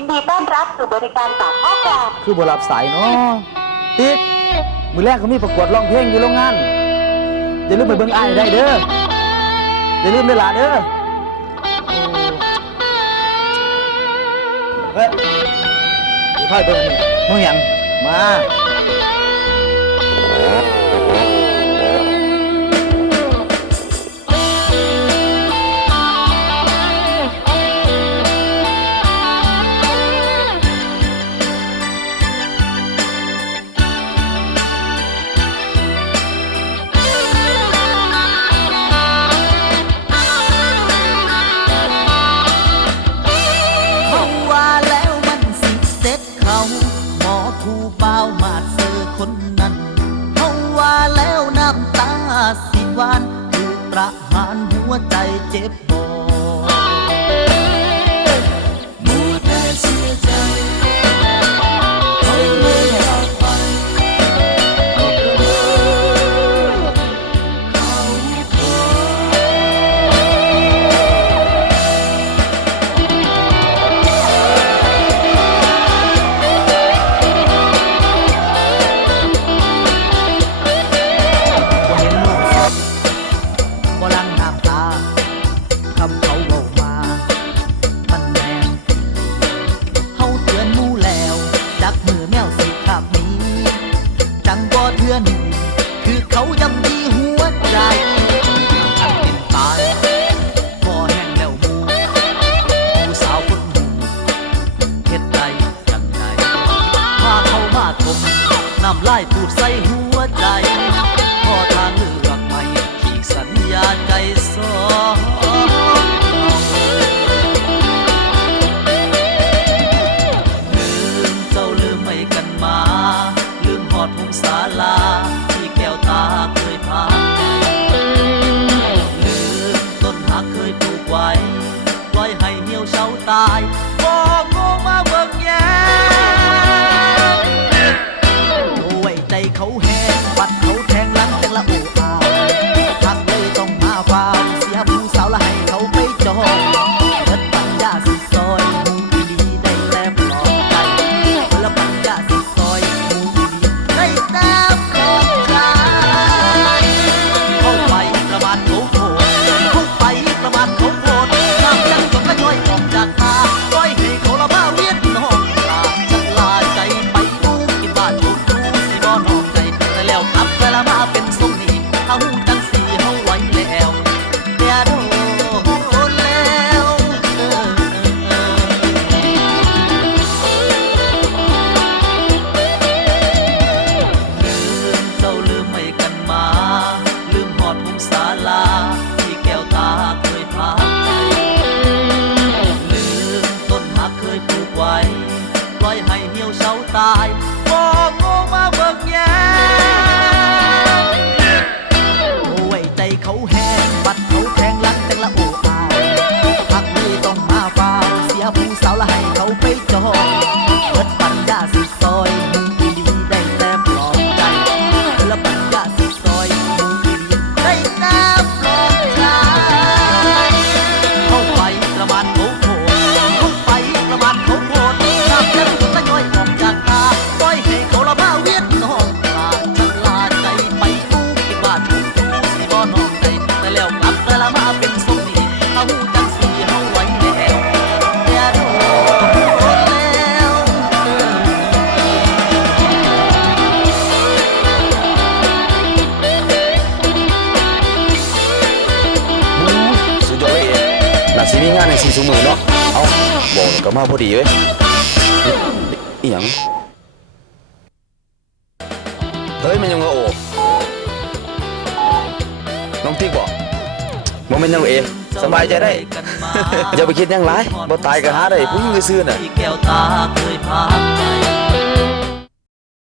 ยินดีต้อนรับสู่บริการฝากข้อความ คือบ่รับสายเนาะติ๊กมือแรกเขามีประกวดร้องเพลงอยู่โรงงานอย่าลืมไปเบิ่งอ้ายได้เด้ออย่าลืมเวลาเด้อเฮ้ยไปเบิ่งอันนี่มึงยังมา หวานถูกประหารหัวใจเจ็บปวด คมน้ำลายปูดใส่หัวใจพอทางเลือกใหม่ที่สัญญาใจสองลืมเจ้าลืมไม่กันมา ลืมหอดผมสาลา ที่แก้วตาเคยพาลืมต้นหักเคยปลูกไว้ไว้ให้เหี่ยวเฉาตาย เคยผูกไว้ปล่อยให้เหี่ยวเฉาตายบอกโง่มาเบิกแย้โอ้ไว้ใจเขาแห้ มีงานในสี่สิบหมื่นเนาะเอาบอกกับวก็มาพอดีเว้ยอีหยังเฮ้ยมันยังกระโอบน้องติ๊กบอกมันเป็นยังเองสบายใจได้อย่าไปคิดยังไรบ่ตายก็หาได้พุ่งซื้อน่ะ